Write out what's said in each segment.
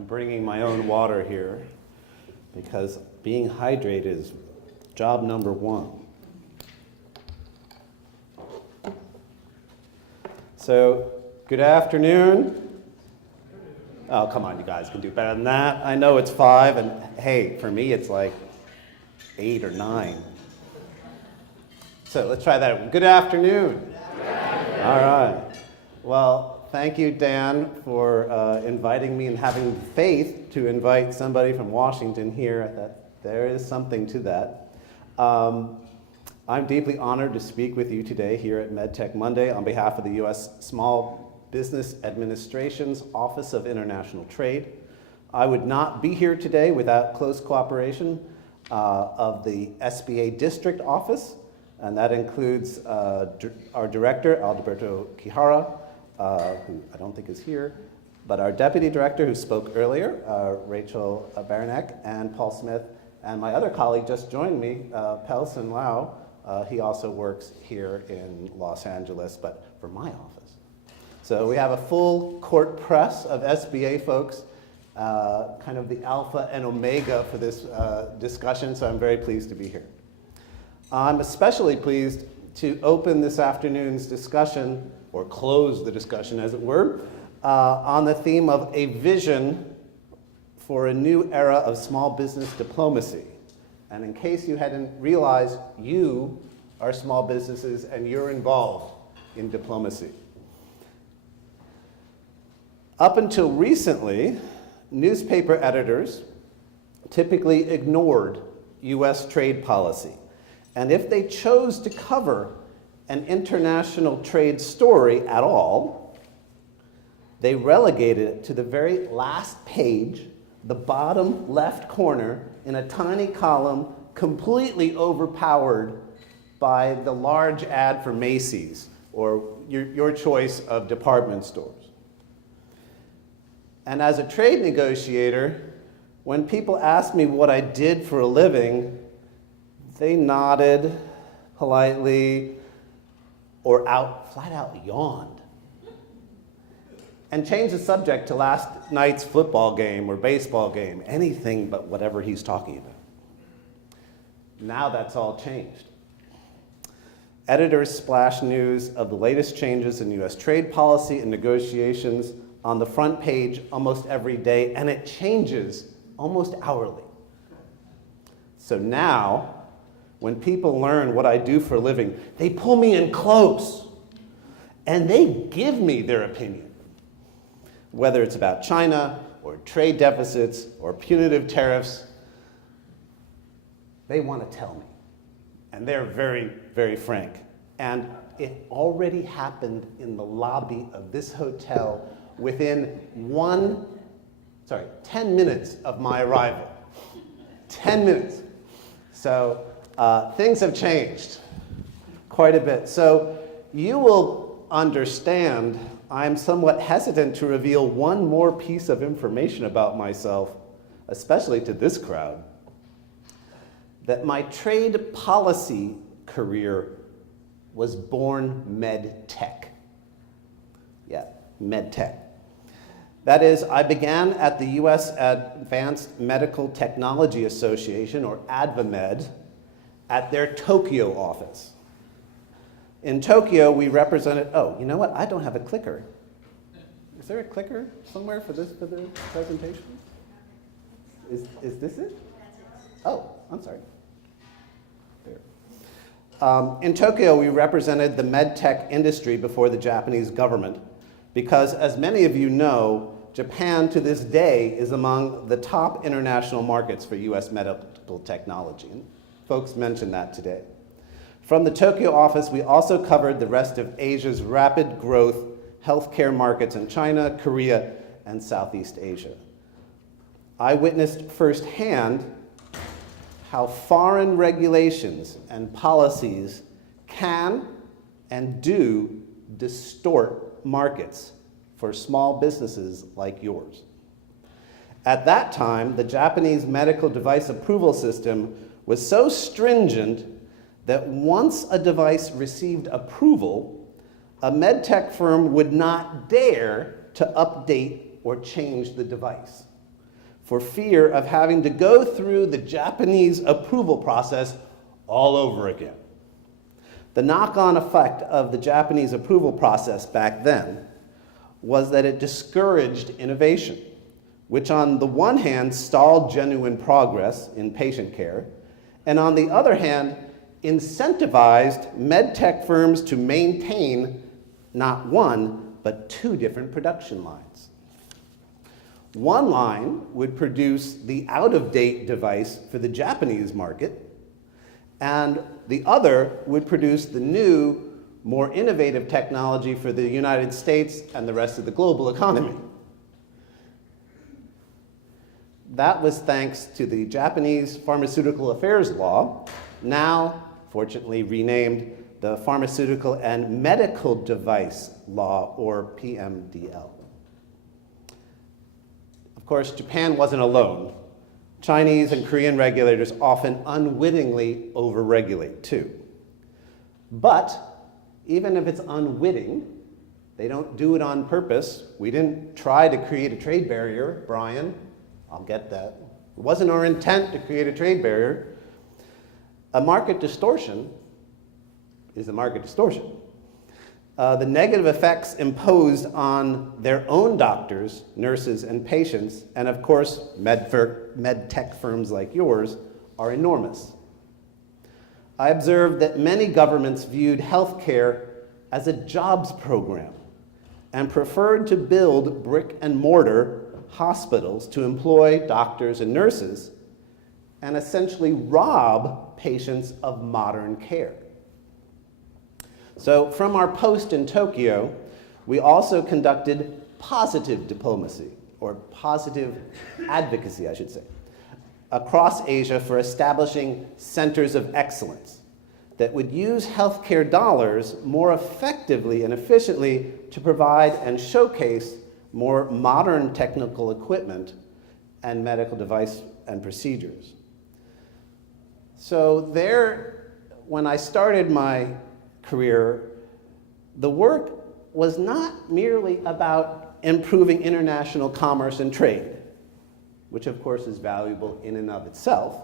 I'm bringing my own water here because being hydrated is job number one. So, good afternoon. Oh, come on, you guys can do better than that. I know it's 5, and hey, for me it's like 8 or 9. So let's try that. Good afternoon. Good afternoon. All right. Well, thank you, Dan, for inviting me and having the faith to invite somebody from Washington here. There is something to that. I'm deeply honored to speak with you today here at MedTech Monday on behalf of the U.S. Small Business Administration's Office of International Trade. I would not be here today without close cooperation of the SBA District Office, and that includes our director, Alberto Quijara, who I don't think is here, but our deputy director who spoke earlier, Rachel Baranek, and Paul Smith, and my other colleague just joined me, Pelson Lau. He also works here in Los Angeles, but for my office. So we have a full court press of SBA folks, kind of the alpha and omega for this discussion, so I'm very pleased to be here. I'm especially pleased to open this afternoon's discussion, or close the discussion as it were, on the theme of a vision for a new era of small business diplomacy. And in case you hadn't realized, you are small businesses and you're involved in diplomacy. Up until recently, newspaper editors typically ignored US trade policy. And if they chose to cover an international trade story at all, they relegated it to the very last page, the bottom left corner, in a tiny column, completely overpowered by the large ad for Macy's or your choice of department stores. And as a trade negotiator, when people asked me what I did for a living, they nodded politely or flat out yawned and changed the subject to last night's football game or baseball game, anything but whatever he's talking about. Now that's all changed. Editors splash news of the latest changes in US trade policy and negotiations on the front page almost every day, and it changes almost hourly. So now, when people learn what I do for a living, they pull me in close, and they give me their opinion. Whether it's about China, or trade deficits, or punitive tariffs, they want to tell me. And they're very, very frank. And it already happened in the lobby of this hotel within 10 minutes of my arrival. 10 minutes. So things have changed quite a bit. So you will understand I'm somewhat hesitant to reveal one more piece of information about myself, especially to this crowd, that my trade policy career was born med-tech. Yeah, med-tech. That is, I began at the U.S. Advanced Medical Technology Association, or ADVAMed, at their Tokyo office. In Tokyo, we represented, oh, you know what? I don't have a clicker. Is there a clicker somewhere for the presentation? Is this it? Oh, I'm sorry. There. In Tokyo, we represented the medtech industry before the Japanese government because, as many of you know, Japan to this day is among the top international markets for US medical technology. And folks mentioned that today. From the Tokyo office, we also covered the rest of Asia's rapid growth healthcare markets in China, Korea, and Southeast Asia. I witnessed firsthand how foreign regulations and policies can and do distort markets for small businesses like yours. At that time, the Japanese medical device approval system was so stringent that once a device received approval, a medtech firm would not dare to update or change the device. for fear of having to go through the Japanese approval process all over again. The knock-on effect of the Japanese approval process back then was that it discouraged innovation, which on the one hand stalled genuine progress in patient care, and on the other hand incentivized medtech firms to maintain not one, but two different production lines. One line would produce the out-of-date device for the Japanese market, and the other would produce the new, more innovative technology for the United States and the rest of the global economy. That was thanks to the Japanese Pharmaceutical Affairs Law, now fortunately renamed the Pharmaceutical and Medical Device Law, or PMDL. Of course, Japan wasn't alone. Chinese and Korean regulators often unwittingly overregulate too. But even if it's unwitting, they don't do it on purpose. We didn't try to create a trade barrier, Bryan. I'll get that. It wasn't our intent to create a trade barrier. A market distortion is a market distortion. The negative effects imposed on their own doctors, nurses, and patients, and of course, med tech firms like yours, are enormous. I observed that many governments viewed healthcare as a jobs program and preferred to build brick and mortar hospitals to employ doctors and nurses and essentially rob patients of modern care. So from our post in Tokyo, we also conducted positive diplomacy, or positive advocacy, I should say, across Asia for establishing centers of excellence that would use healthcare dollars more effectively and efficiently to provide and showcase more modern technical equipment and medical device and procedures. So there, when I started my career, the work was not merely about improving international commerce and trade, which of course is valuable in and of itself,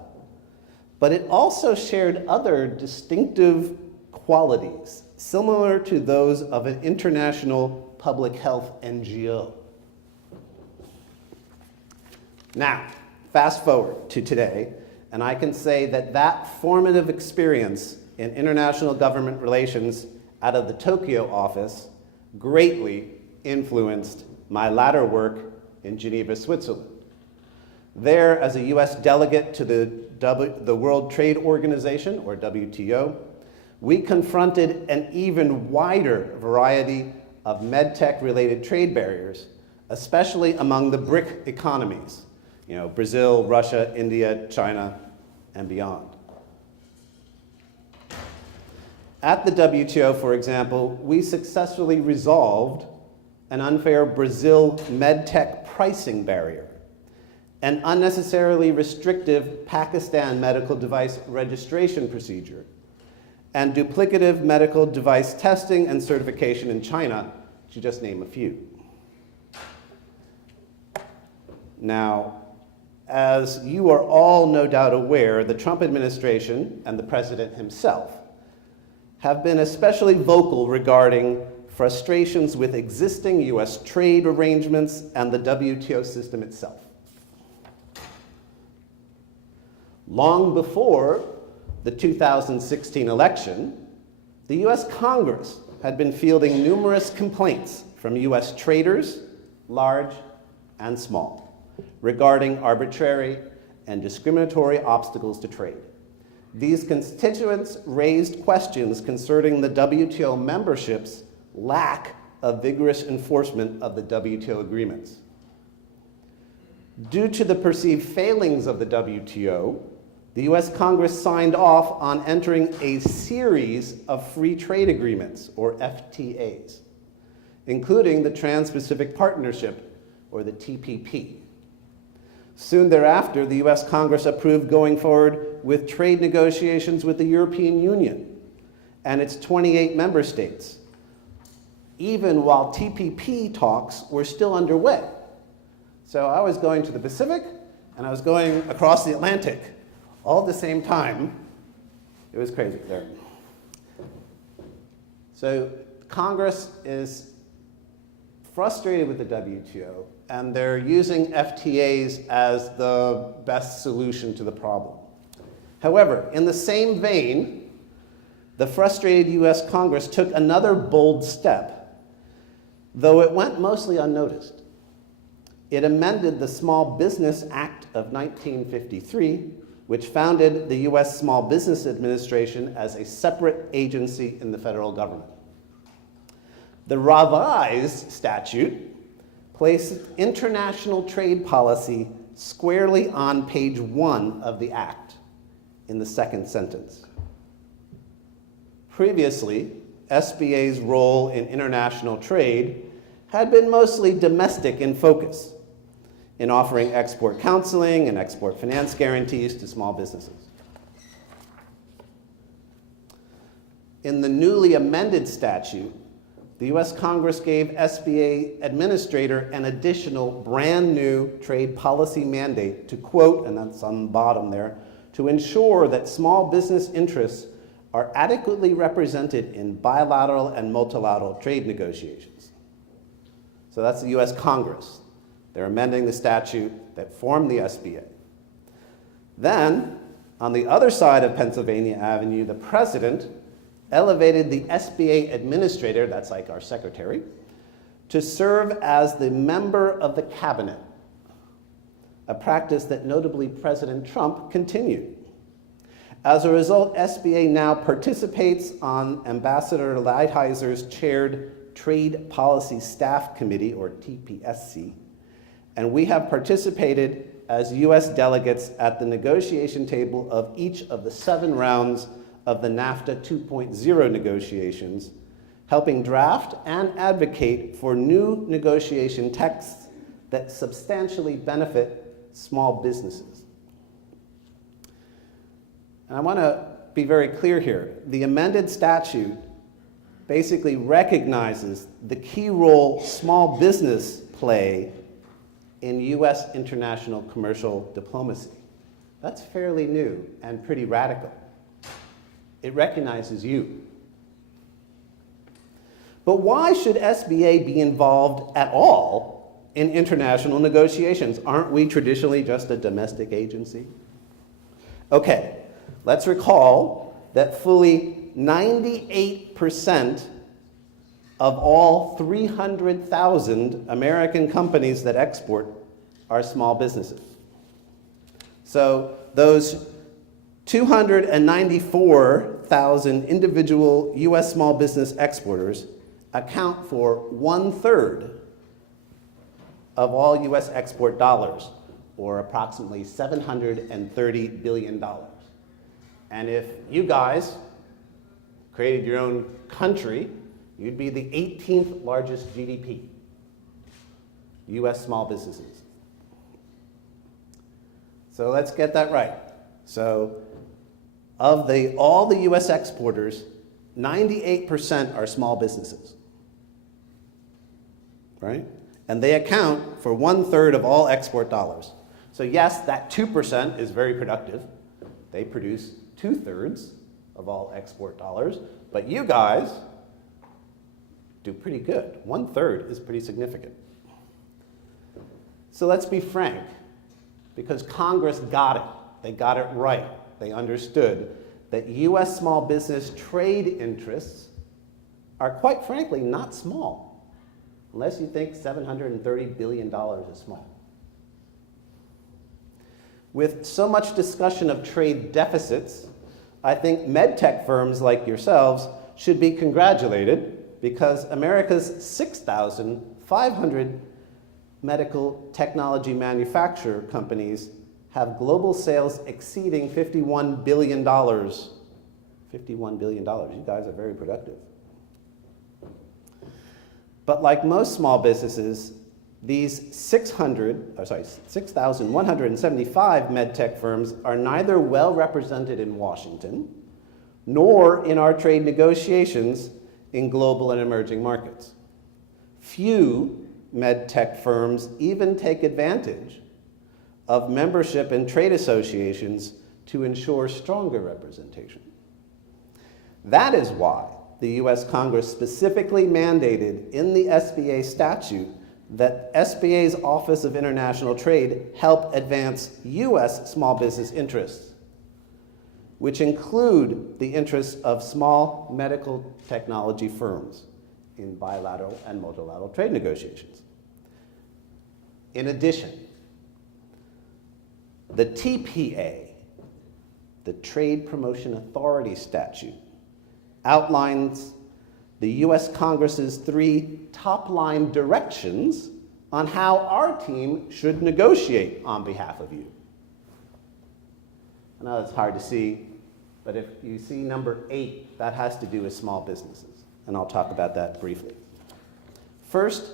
but it also shared other distinctive qualities similar to those of an international public health NGO. Now, fast forward to today, and I can say that that formative experience in international government relations out of the Tokyo office greatly influenced my latter work in Geneva, Switzerland. There, as a US delegate to the World Trade Organization, or WTO, we confronted an even wider variety of medtech-related trade barriers, especially among the BRIC economies, Brazil, Russia, India, China, and beyond. At the WTO, for example, we successfully resolved an unfair Brazil medtech pricing barrier, an unnecessarily restrictive Pakistan medical device registration procedure, and duplicative medical device testing and certification in China, to just name a few. Now, as you are all no doubt aware, the Trump administration and the president himself have been especially vocal regarding frustrations with existing US trade arrangements and the WTO system itself. Long before the 2016 election, the US Congress had been fielding numerous complaints from US traders, large and small, regarding arbitrary and discriminatory obstacles to trade. These constituents raised questions concerning the WTO membership's lack of vigorous enforcement of the WTO agreements. Due to the perceived failings of the WTO, the US Congress signed off on entering a series of free trade agreements, or FTAs, including the Trans-Pacific Partnership, or the TPP. Soon thereafter, the US Congress approved going forward with trade negotiations with the European Union and its 28 member states, even while TPP talks were still underway. So I was going to the Pacific, and I was going across the Atlantic all at the same time. It was crazy there. So Congress is frustrated with the WTO, and they're using FTAs as the best solution to the problem. However, in the same vein, the frustrated US Congress took another bold step, though it went mostly unnoticed. It amended the Small Business Act of 1953, which founded the US Small Business Administration as a separate agency in the federal government. The revised statute placed international trade policy squarely on page 1 of the Act in the second sentence. Previously, SBA's role in international trade had been mostly domestic in focus, in offering export counseling and export finance guarantees to small businesses. In the newly amended statute, the US Congress gave SBA administrator an additional brand new trade policy mandate to quote, and that's on the bottom there, to ensure that small business interests are adequately represented in bilateral and multilateral trade negotiations. So that's the US Congress. They're amending the statute that formed the SBA. Then, on the other side of Pennsylvania Avenue, the president elevated the SBA administrator, that's like our secretary, to serve as the member of the cabinet, a practice that notably President Trump continued. As a result, SBA now participates on Ambassador Lighthizer chaired Trade Policy Staff Committee, or TPSC, and we have participated as US delegates at the negotiation table of each of the 7 rounds of the NAFTA 2.0 negotiations, helping draft and advocate for new negotiation texts that substantially benefit small businesses. And I want to be very clear here. The amended statute basically recognizes the key role small business play in US international commercial diplomacy. That's fairly new and pretty radical. It recognizes you. But why should SBA be involved at all in international negotiations? Aren't we traditionally just a domestic agency? Okay, let's recall that fully 98% of all 300,000 American companies that export are small businesses. So those 294,000 individual US small business exporters account for 1/3 of all US export dollars, or approximately $730 billion. And if you guys created your own country, you'd be the 18th largest GDP, US small businesses. So let's get that right. So of all the US exporters, 98% are small businesses, right? And they account for 1/3 of all export dollars. So yes, that 2% is very productive. They produce 2/3 of all export dollars, but you guys do pretty good. 1/3 is pretty significant. So let's be frank, because Congress got it. They got it right. They understood that US small business trade interests are, quite frankly, not small, unless you think $730 billion is small. With so much discussion of trade deficits, I think medtech firms like yourselves should be congratulated, because America's 6,500 medical technology manufacturer companies have global sales exceeding $51 billion. $51 billion, you guys are very productive. But like most small businesses, these 6,175 medtech firms are neither well represented in Washington, nor in our trade negotiations in global and emerging markets. Few medtech firms even take advantage of membership in trade associations to ensure stronger representation. That is why the US Congress specifically mandated in the SBA statute that SBA's Office of International Trade help advance US small business interests, which include the interests of small medical technology firms in bilateral and multilateral trade negotiations. In addition, the TPA, the Trade Promotion Authority statute, outlines the US Congress's 3 top-line directions on how our team should negotiate on behalf of you. I know it's hard to see, but if you see number 8, that has to do with small businesses, and I'll talk about that briefly. First,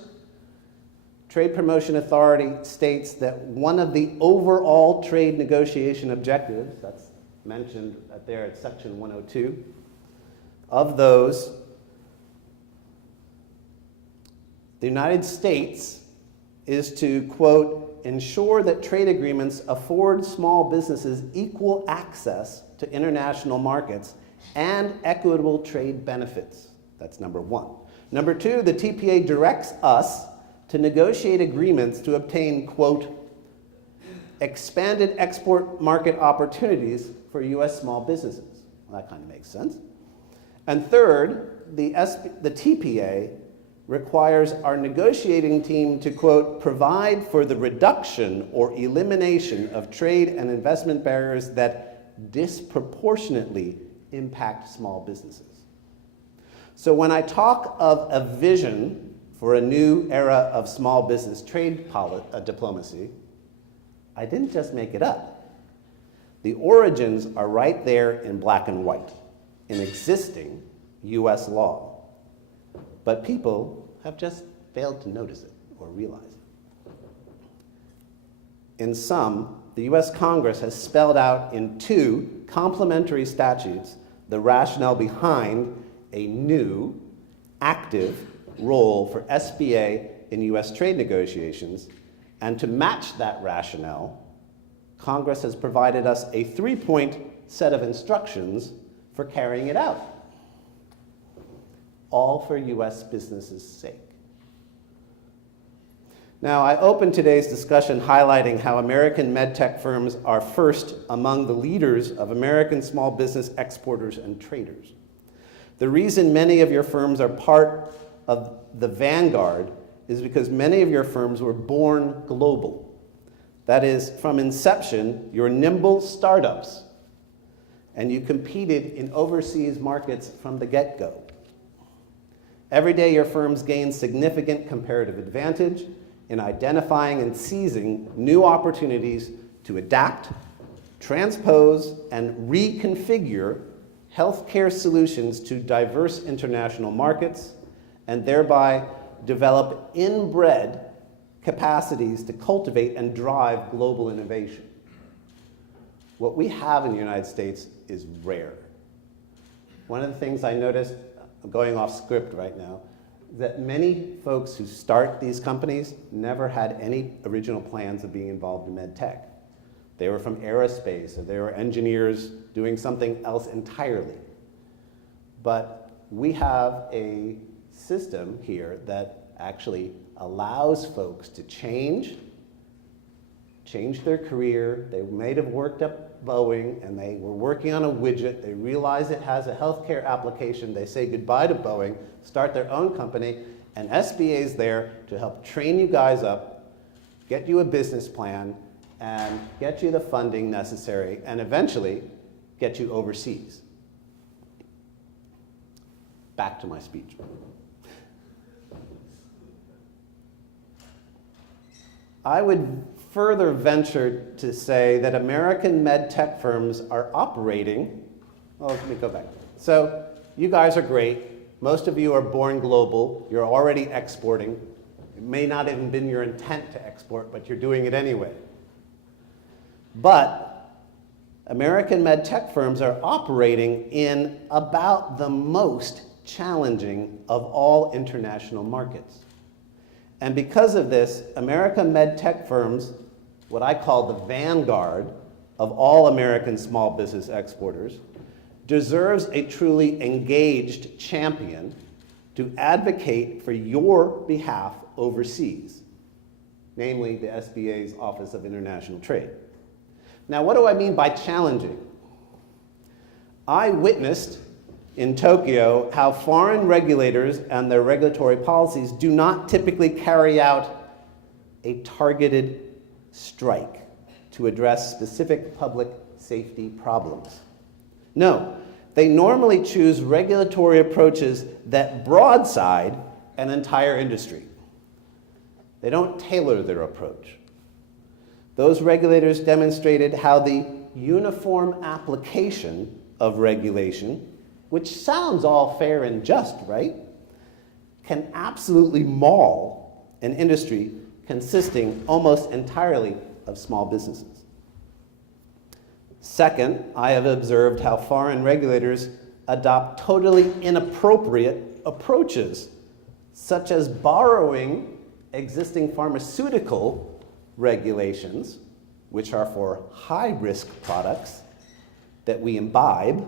Trade Promotion Authority states that one of the overall trade negotiation objectives, that's mentioned there at section 102, of those, the United States is to, quote, ensure that trade agreements afford small businesses equal access to international markets and equitable trade benefits. That's number 1. Number 2, the TPA directs us to negotiate agreements to obtain, quote, expanded export market opportunities for US small businesses. Well, that kind of makes sense. And third, the TPA requires our negotiating team to, quote, provide for the reduction or elimination of trade and investment barriers that disproportionately impact small businesses. So when I talk of a vision for a new era of small business trade diplomacy, I didn't just make it up. The origins are right there in black and white in existing US law. But people have just failed to notice it or realize it. In sum, the US Congress has spelled out in 2 complementary statutes the rationale behind a new, active role for SBA in US trade negotiations, and to match that rationale, Congress has provided us a 3-point set of instructions for carrying it out, all for US businesses' sake. Now, I opened today's discussion highlighting how American medtech firms are first among the leaders of American small business exporters and traders. The reason many of your firms are part of the vanguard is because many of your firms were born global. That is, from inception, you're nimble startups, and you competed in overseas markets from the get-go. Every day, your firms gain significant comparative advantage in identifying and seizing new opportunities to adapt, transpose, and reconfigure healthcare solutions to diverse international markets, and thereby develop inbred capacities to cultivate and drive global innovation. What we have in the United States is rare. One of the things I noticed, I'm going off script right now, that many folks who start these companies never had any original plans of being involved in med tech. They were from aerospace, or they were engineers doing something else entirely. But we have a system here that actually allows folks to change their career. They may have worked at Boeing and they were working on a widget. They realize it has a healthcare application. They say goodbye to Boeing, start their own company, and SBA is there to help train you guys up, get you a business plan, and get you the funding necessary, and eventually get you overseas. Back to my speech. I would further venture to say that American med tech firms are operating, well, let me go back. So you guys are great. Most of you are born global. You're already exporting. It may not have even been your intent to export, but you're doing it anyway. But American med tech firms are operating in about the most challenging of all international markets. And because of this, American med tech firms what I call the vanguard of all American small business exporters, deserves a truly engaged champion to advocate for your behalf overseas, namely the SBA's Office of International Trade. Now, what do I mean by challenging? I witnessed in Tokyo how foreign regulators and their regulatory policies do not typically carry out a targeted strike to address specific public safety problems. No, they normally choose regulatory approaches that broadside an entire industry. They don't tailor their approach. Those regulators demonstrated how the uniform application of regulation, which sounds all fair and just, right, can absolutely maul an industry consisting almost entirely of small businesses. Second, I have observed how foreign regulators adopt totally inappropriate approaches, such as borrowing existing pharmaceutical regulations, which are for high-risk products that we imbibe,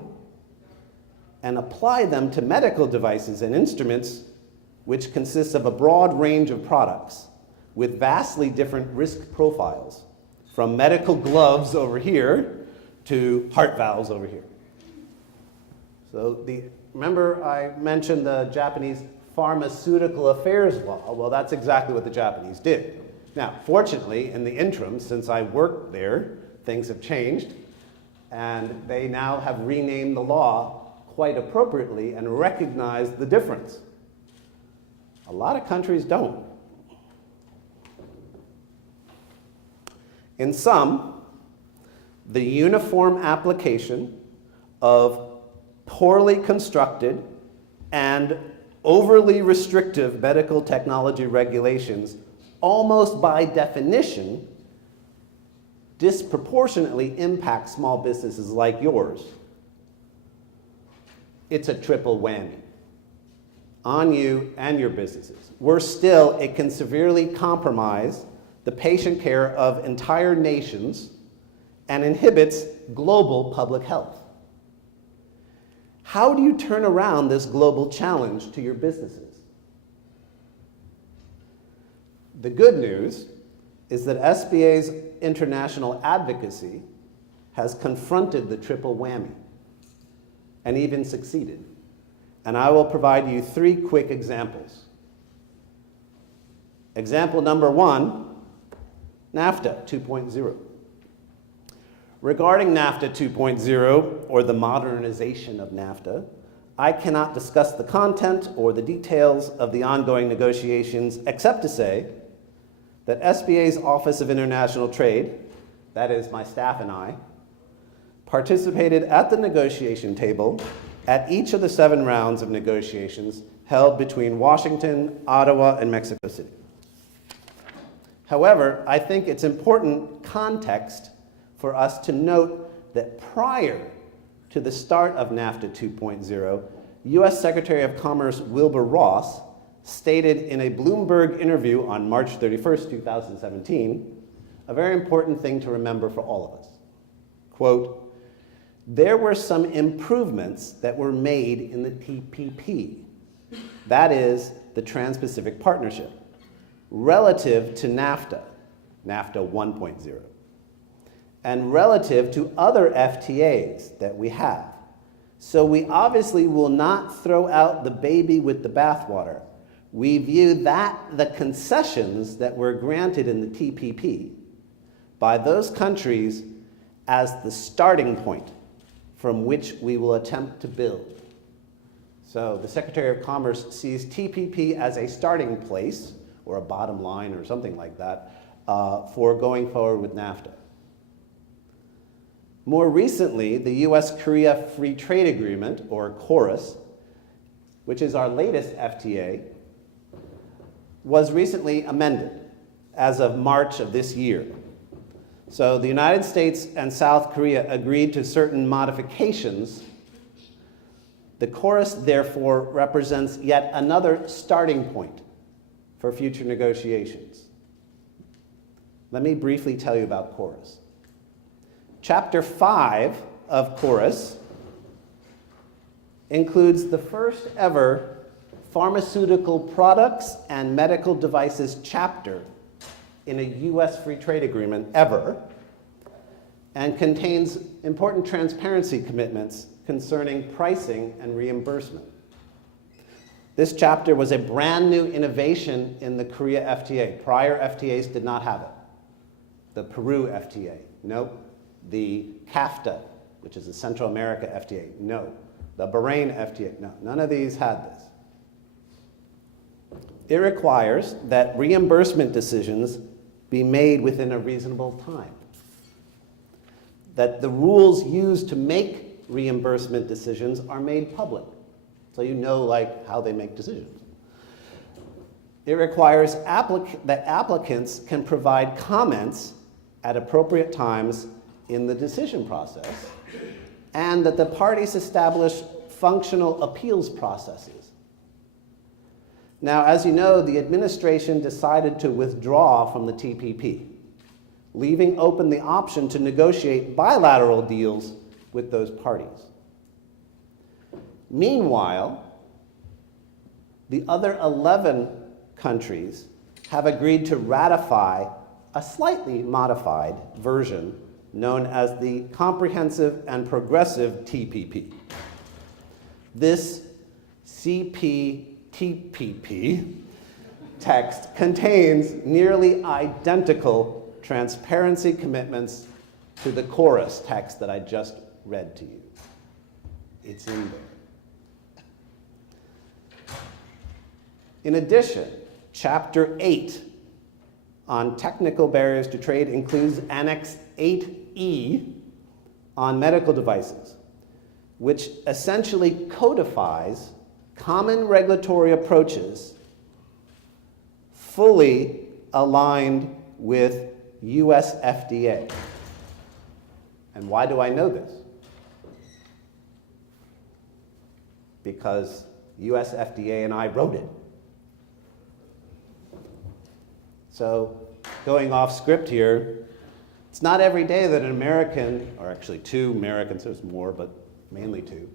and apply them to medical devices and instruments, which consist of a broad range of products with vastly different risk profiles, from medical gloves over here to heart valves over here. So remember I mentioned the Japanese Pharmaceutical Affairs Law? Well, that's exactly what the Japanese did. Now, fortunately, in the interim, since I worked there, things have changed, and they now have renamed the law quite appropriately and recognize the difference. A lot of countries don't. In some, the uniform application of poorly constructed and overly restrictive medical technology regulations, almost by definition, disproportionately impact small businesses like yours. It's a triple whammy on you and your businesses. Worse still, it can severely compromise the patient care of entire nations and inhibits global public health. How do you turn around this global challenge to your businesses? The good news is that SBA's international advocacy has confronted the triple whammy and even succeeded. And I will provide you 3 quick examples. Example number 1, NAFTA 2.0. Regarding NAFTA 2.0, or the modernization of NAFTA, I cannot discuss the content or the details of the ongoing negotiations except to say that SBA's Office of International Trade, that is my staff and I, participated at the negotiation table at each of the 7 rounds of negotiations held between Washington, Ottawa, and Mexico City. However, I think it's important context for us to note that prior to the start of NAFTA 2.0, U.S. Secretary of Commerce Wilbur Ross stated in a Bloomberg interview on March 31st, 2017, a very important thing to remember for all of us. Quote, "There were some improvements that were made in the TPP, that is, the Trans-Pacific Partnership, relative to NAFTA, NAFTA 1.0, and relative to other FTAs that we have. So we obviously will not throw out the baby with the bathwater. We view that the concessions that were granted in the TPP by those countries as the starting point from which we will attempt to build." So the Secretary of Commerce sees TPP as a starting place, or a bottom line, or something like that, for going forward with NAFTA. More recently, the U.S.-Korea Free Trade Agreement, or KORUS, which is our latest FTA, was recently amended as of March of this year. So the United States and South Korea agreed to certain modifications. The KORUS, therefore, represents yet another starting point for future negotiations. Let me briefly tell you about Chorus. Chapter 5 of Chorus includes the first ever pharmaceutical products and medical devices chapter in a US free trade agreement ever, and contains important transparency commitments concerning pricing and reimbursement. This chapter was a brand new innovation in the Korea FTA. Prior FTAs did not have it. The Peru FTA, nope. The CAFTA, which is the Central America FTA, no. The Bahrain FTA, no. None of these had this. It requires that reimbursement decisions be made within a reasonable time. That the rules used to make reimbursement decisions are made public, so you know like how they make decisions. It requires that applicants can provide comments at appropriate times in the decision process, and that the parties establish functional appeals processes. Now, as you know, the administration decided to withdraw from the TPP, leaving open the option to negotiate bilateral deals with those parties. Meanwhile, the other 11 countries have agreed to ratify a slightly modified version known as the Comprehensive and Progressive TPP. This CPTPP text contains nearly identical transparency commitments to the Chorus text that I just read to you. It's in there. In addition, Chapter 8 on technical barriers to trade includes Annex 8E on medical devices, which essentially codifies common regulatory approaches fully aligned with US FDA. And why do I know this? Because US FDA and I wrote it. So, going off script here, it's not every day that an American, or actually two Americans, there's more, but mainly two,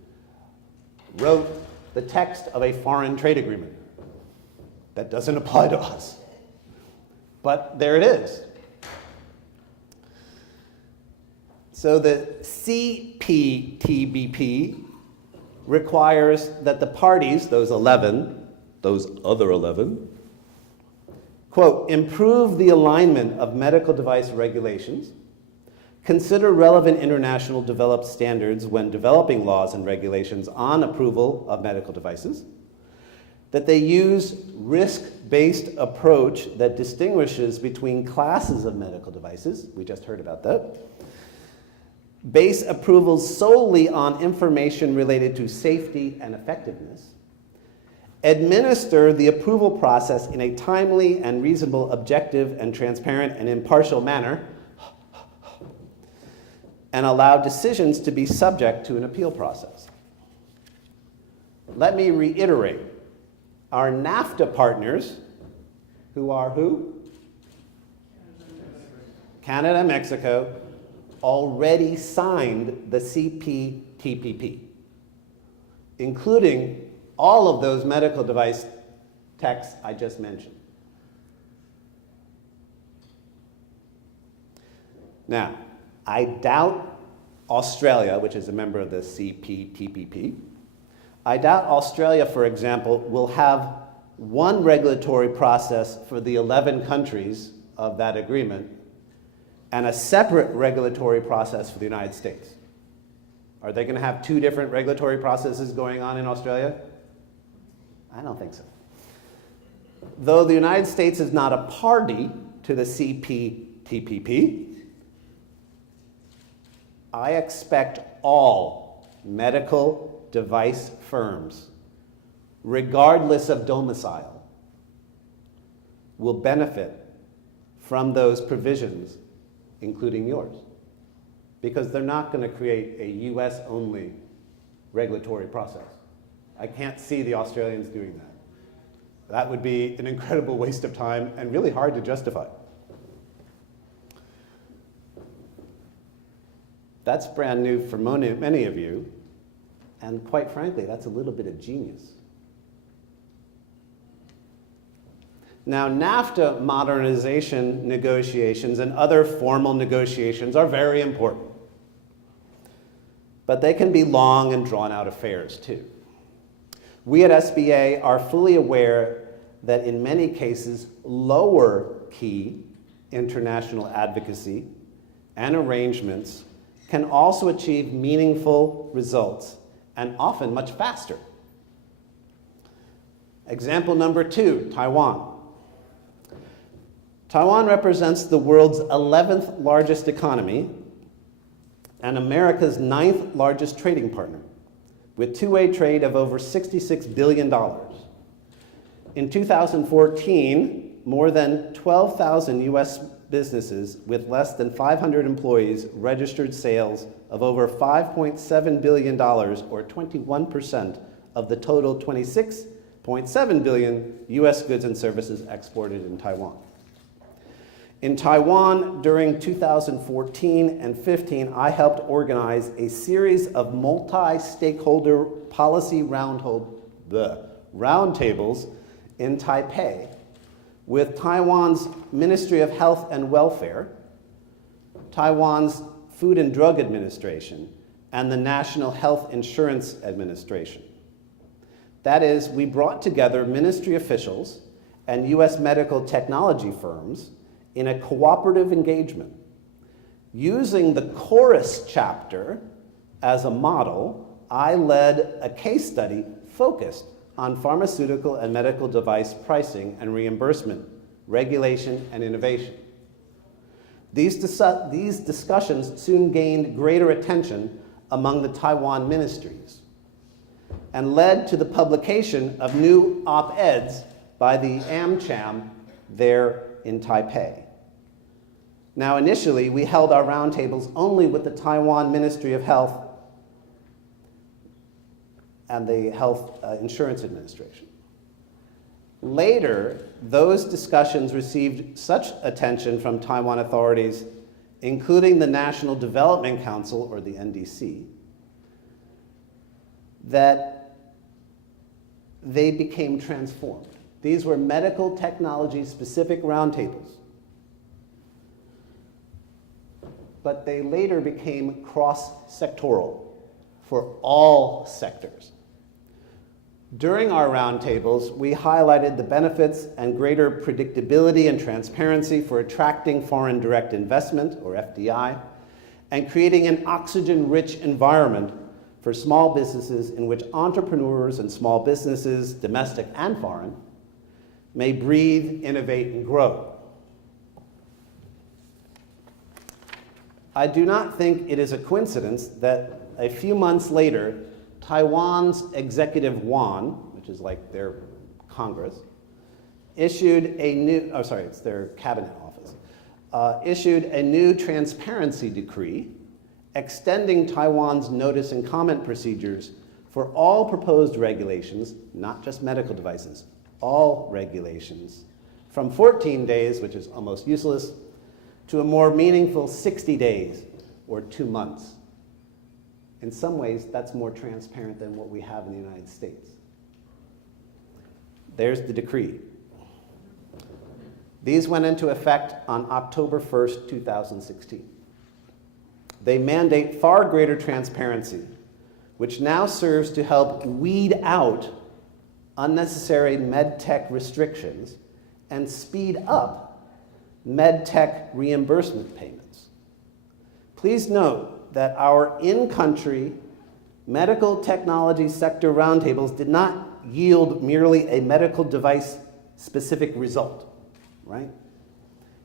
wrote the text of a foreign trade agreement. That doesn't apply to us. But there it is. So the CPTBP requires that the parties, those other 11, quote, improve the alignment of medical device regulations, consider relevant international developed standards when developing laws and regulations on approval of medical devices, that they use risk-based approach that distinguishes between classes of medical devices, we just heard about that, base approvals solely on information related to safety and effectiveness, administer the approval process in a timely and reasonable, objective and transparent and impartial manner, and allow decisions to be subject to an appeal process. Let me reiterate, our NAFTA partners, who are who? Canada and Mexico, already signed the CPTPP, including all of those medical device texts I just mentioned. Now, I doubt Australia, which is a member of the CPTPP, I doubt Australia, for example, will have one regulatory process for the 11 countries of that agreement and a separate regulatory process for the United States. Are they going to have two different regulatory processes going on in Australia? I don't think so. Though the United States is not a party to the CPTPP, I expect all medical device firms, regardless of domicile, will benefit from those provisions, including yours, because they're not going to create a US-only regulatory process. I can't see the Australians doing that. That would be an incredible waste of time and really hard to justify. That's brand new for many of you, and quite frankly, that's a little bit of genius. Now, NAFTA modernization negotiations and other formal negotiations are very important, but they can be long and drawn-out affairs, too. We at SBA are fully aware that in many cases, lower-key international advocacy and arrangements can also achieve meaningful results, and often much faster. Example number 2, Taiwan. Taiwan represents the world's 11th largest economy and America's 9th largest trading partner, with two-way trade of over $66 billion. In 2014, more than 12,000 US businesses with less than 500 employees registered sales of over $5.7 billion, or 21% of the total 26.7 billion US goods and services exported in Taiwan. In Taiwan, during 2014 and 15, I helped organize a series of multi-stakeholder policy roundtables in Taipei with Taiwan's Ministry of Health and Welfare, Taiwan's Food and Drug Administration, and the National Health Insurance Administration. That is, we brought together ministry officials and US medical technology firms in a cooperative engagement. Using the chorus chapter as a model, I led a case study focused on pharmaceutical and medical device pricing and reimbursement, regulation and innovation. These discussions soon gained greater attention among the Taiwan ministries and led to the publication of new op-eds by the AmCham there in Taipei. Now, initially, we held our roundtables only with the Taiwan Ministry of Health and the Health Insurance Administration. Later, those discussions received such attention from Taiwan authorities, including the National Development Council, or the NDC, that they became transformed. These were medical technology-specific roundtables, but they later became cross-sectoral for all sectors. During our roundtables, we highlighted the benefits and greater predictability and transparency for attracting foreign direct investment, or FDI, and creating an oxygen-rich environment for small businesses in which entrepreneurs and small businesses, domestic and foreign, may breathe, innovate, and grow. I do not think it is a coincidence that a few months later, Taiwan's Executive Yuan, which is like their Congress, issued a new, it's their Cabinet Office, issued a new transparency decree extending Taiwan's notice and comment procedures for all proposed regulations, not just medical devices, all regulations, from 14 days, which is almost useless, to a more meaningful 60 days, or 2 months. In some ways, that's more transparent than what we have in the United States. There's the decree. These went into effect on October 1st, 2016. They mandate far greater transparency, which now serves to help weed out unnecessary medtech restrictions and speed up medtech reimbursement payments. Please note that our in-country medical technology sector roundtables did not yield merely a medical device-specific result, right?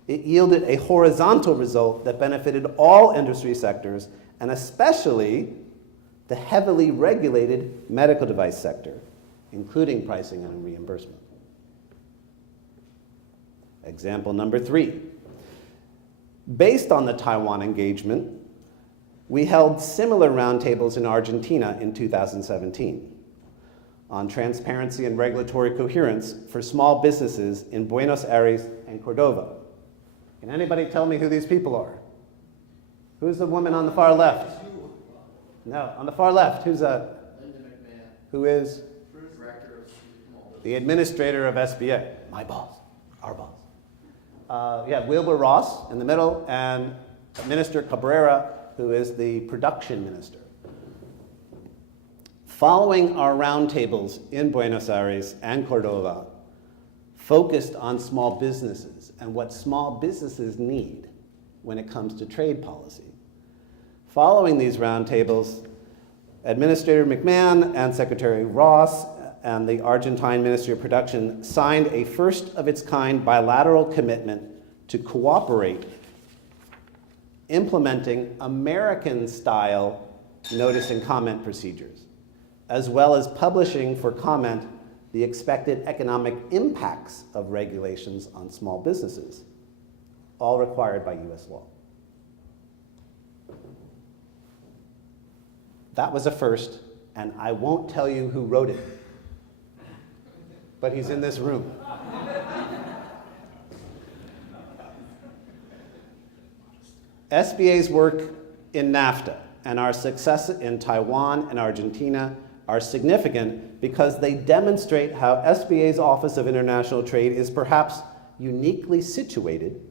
It yielded a horizontal result that benefited all industry sectors, and especially the heavily regulated medical device sector, including pricing and reimbursement. Example number 3. Based on the Taiwan engagement, we held similar roundtables in Argentina in 2017 on transparency and regulatory coherence for small businesses in Buenos Aires and Cordova. Can anybody tell me who these people are? Who's the woman on the far left? No, on the far left, who's a? Linda McMahon. Who is? Director of Small Business. The administrator of SBA. My boss, our boss. Yeah, Wilbur Ross in the middle, and Minister Cabrera, who is the production minister. Following our roundtables in Buenos Aires and Cordova, focused on small businesses and what small businesses need when it comes to trade policy. Following these roundtables, Administrator McMahon and Secretary Ross and the Argentine Ministry of Production signed a first-of-its-kind bilateral commitment to cooperate implementing American-style notice and comment procedures, as well as publishing for comment the expected economic impacts of regulations on small businesses, all required by US law. That was a first, and I won't tell you who wrote it, but he's in this room. SBA's work in NAFTA and our success in Taiwan and Argentina are significant because they demonstrate how SBA's Office of International Trade is perhaps uniquely situated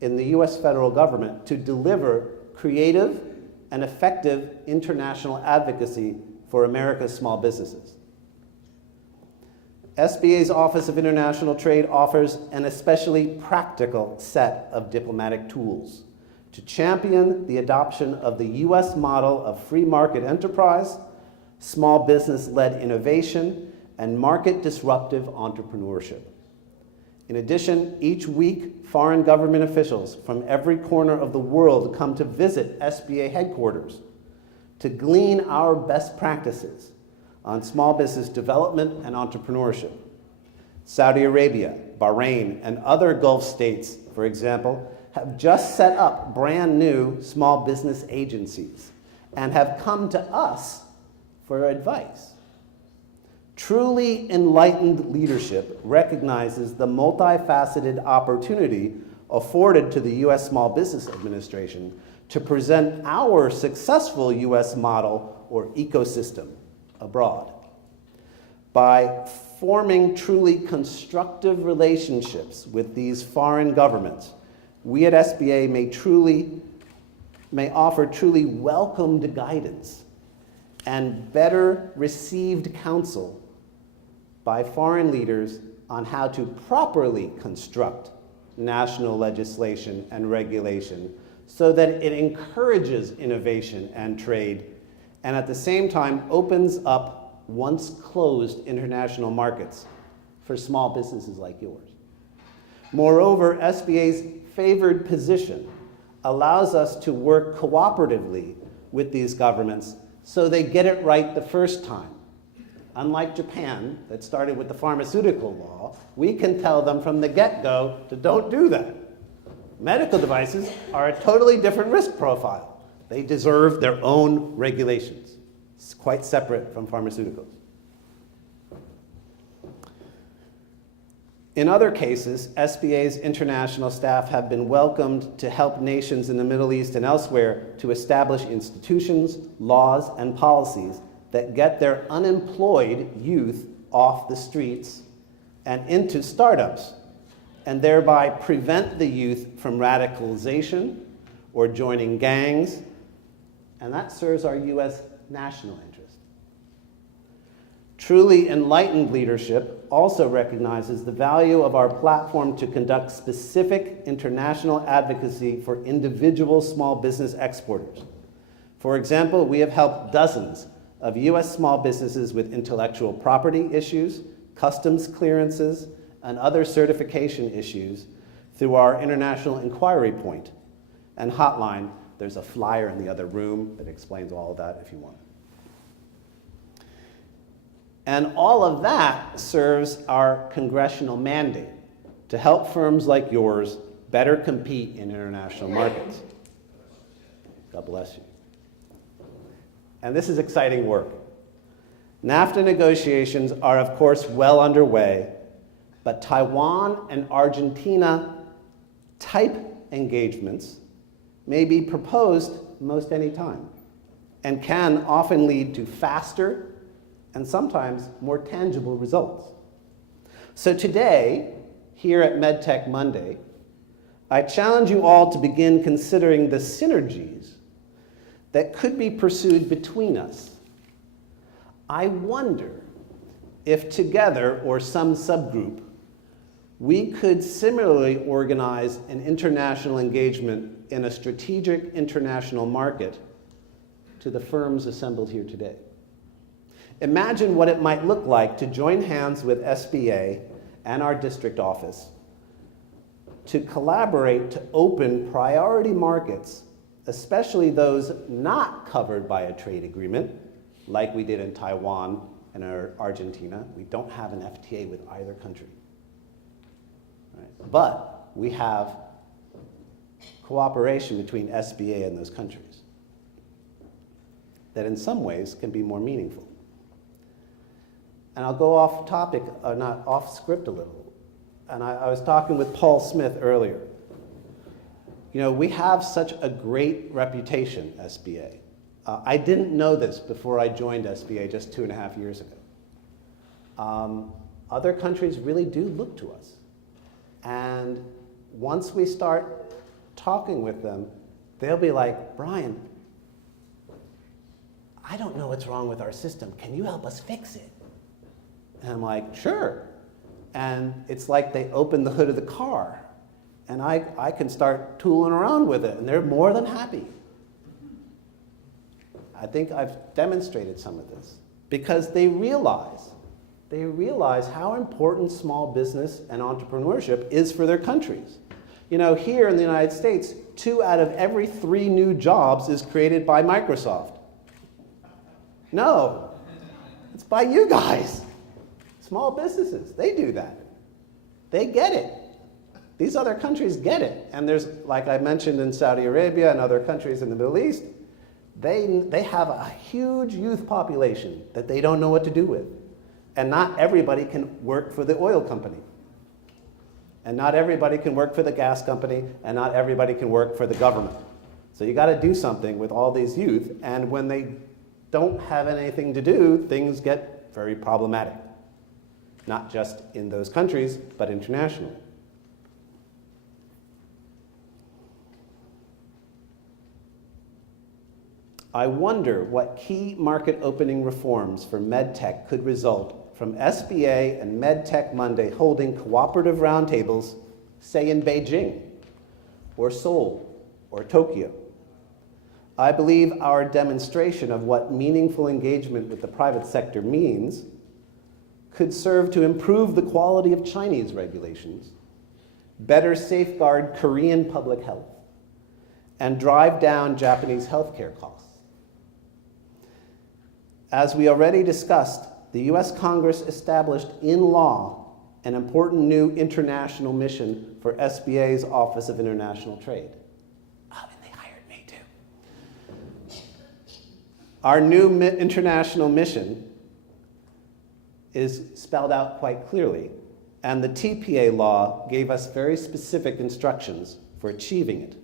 in the US federal government to deliver creative and effective international advocacy for America's small businesses. SBA's Office of International Trade offers an especially practical set of diplomatic tools to champion the adoption of the US model of free market enterprise, small business-led innovation, and market-disruptive entrepreneurship. In addition, each week, foreign government officials from every corner of the world come to visit SBA headquarters to glean our best practices on small business development and entrepreneurship. Saudi Arabia, Bahrain, and other Gulf states, for example, have just set up brand new small business agencies and have come to us for advice. Truly enlightened leadership recognizes the multifaceted opportunity afforded to the U.S. Small Business Administration to present our successful U.S. model or ecosystem abroad. By forming truly constructive relationships with these foreign governments, we at SBA may offer truly welcomed guidance and better received counsel by foreign leaders on how to properly construct national legislation and regulation so that it encourages innovation and trade and at the same time opens up once closed international markets for small businesses like yours. Moreover, SBA's favored position allows us to work cooperatively with these governments so they get it right the first time. Unlike Japan, that started with the pharmaceutical law, we can tell them from the get-go to don't do that. Medical devices are a totally different risk profile. They deserve their own regulations. It's quite separate from pharmaceuticals. In other cases, SBA's international staff have been welcomed to help nations in the Middle East and elsewhere to establish institutions, laws, and policies that get their unemployed youth off the streets and into startups, and thereby prevent the youth from radicalization or joining gangs, and that serves our U.S. national interest. Truly enlightened leadership also recognizes the value of our platform to conduct specific international advocacy for individual small business exporters. For example, we have helped dozens of U.S. small businesses with intellectual property issues, customs clearances, and other certification issues through our International Inquiry Point and hotline. There's a flyer in the other room that explains all of that if you want. And all of that serves our congressional mandate to help firms like yours better compete in international markets. God bless you. And this is exciting work. NAFTA negotiations are, of course, well underway, but Taiwan and Argentina type engagements may be proposed most any time and can often lead to faster and sometimes more tangible results. So today, here at MedTech Monday, I challenge you all to begin considering the synergies that could be pursued between us. I wonder if together, or some subgroup, we could similarly organize an international engagement in a strategic international market to the firms assembled here today. Imagine what it might look like to join hands with SBA and our district office to collaborate to open priority markets, especially those not covered by a trade agreement, like we did in Taiwan and Argentina. We don't have an FTA with either country. Right? But we have cooperation between SBA and those countries that in some ways can be more meaningful. And I'll go off topic, not off script a little. And I was talking with Paul Smith earlier. You know, we have such a great reputation, SBA. I didn't know this before I joined SBA just 2.5 years ago. Other countries really do look to us. And once we start talking with them, they'll be like, Bryan, I don't know what's wrong with our system. Can you help us fix it? And I'm like, sure. And it's like they open the hood of the car, and I can start tooling around with it, and they're more than happy. I think I've demonstrated some of this because they realize how important small business and entrepreneurship is for their countries. You know, here in the United States, 2 out of every 3 new jobs is created by Microsoft. No, it's by you guys. Small businesses, they do that. They get it. These other countries get it. And there's, like I mentioned in Saudi Arabia and other countries in the Middle East, they have a huge youth population that they don't know what to do with. And not everybody can work for the oil company. And not everybody can work for the gas company, and not everybody can work for the government. So you got to do something with all these youth, and when they don't have anything to do, things get very problematic. Not just in those countries, but internationally. I wonder what key market opening reforms for MedTech could result from SBA and MedTech Monday holding cooperative roundtables, say in Beijing, or Seoul, or Tokyo. I believe our demonstration of what meaningful engagement with the private sector means could serve to improve the quality of Chinese regulations, better safeguard Korean public health, and drive down Japanese healthcare costs. As we already discussed, the US Congress established in law an important new international mission for SBA's Office of International Trade. Oh, and they hired me too. Our new international mission is spelled out quite clearly, and the TPA law gave us very specific instructions for achieving it.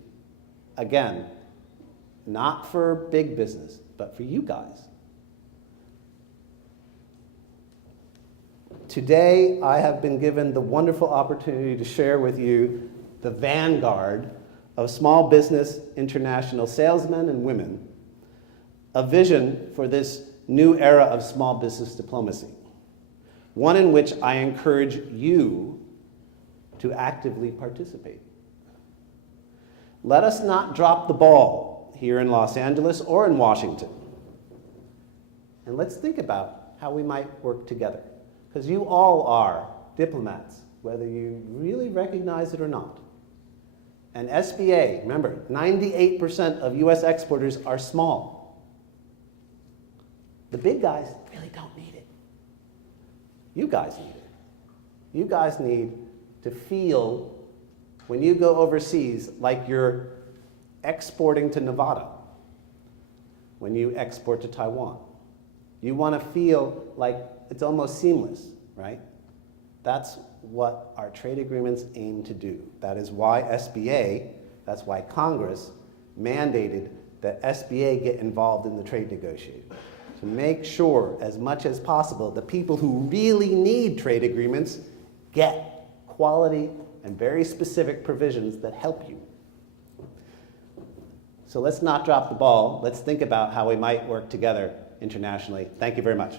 Again, not for big business, but for you guys. Today, I have been given the wonderful opportunity to share with you the vanguard of small business international salesmen and women, a vision for this new era of small business diplomacy. One in which I encourage you to actively participate. Let us not drop the ball here in Los Angeles or in Washington. And let's think about how we might work together. Because you all are diplomats, whether you really recognize it or not. And SBA, remember, 98% of US exporters are small. The big guys really don't need it. You guys need it. You guys need to feel, when you go overseas, like you're exporting to Nevada when you export to Taiwan. You want to feel like it's almost seamless, right? That's what our trade agreements aim to do. That is why SBA, that's why Congress mandated that SBA get involved in the trade negotiations to make sure, as much as possible, the people who really need trade agreements get quality and very specific provisions that help you. So let's not drop the ball. Let's think about how we might work together internationally. Thank you very much.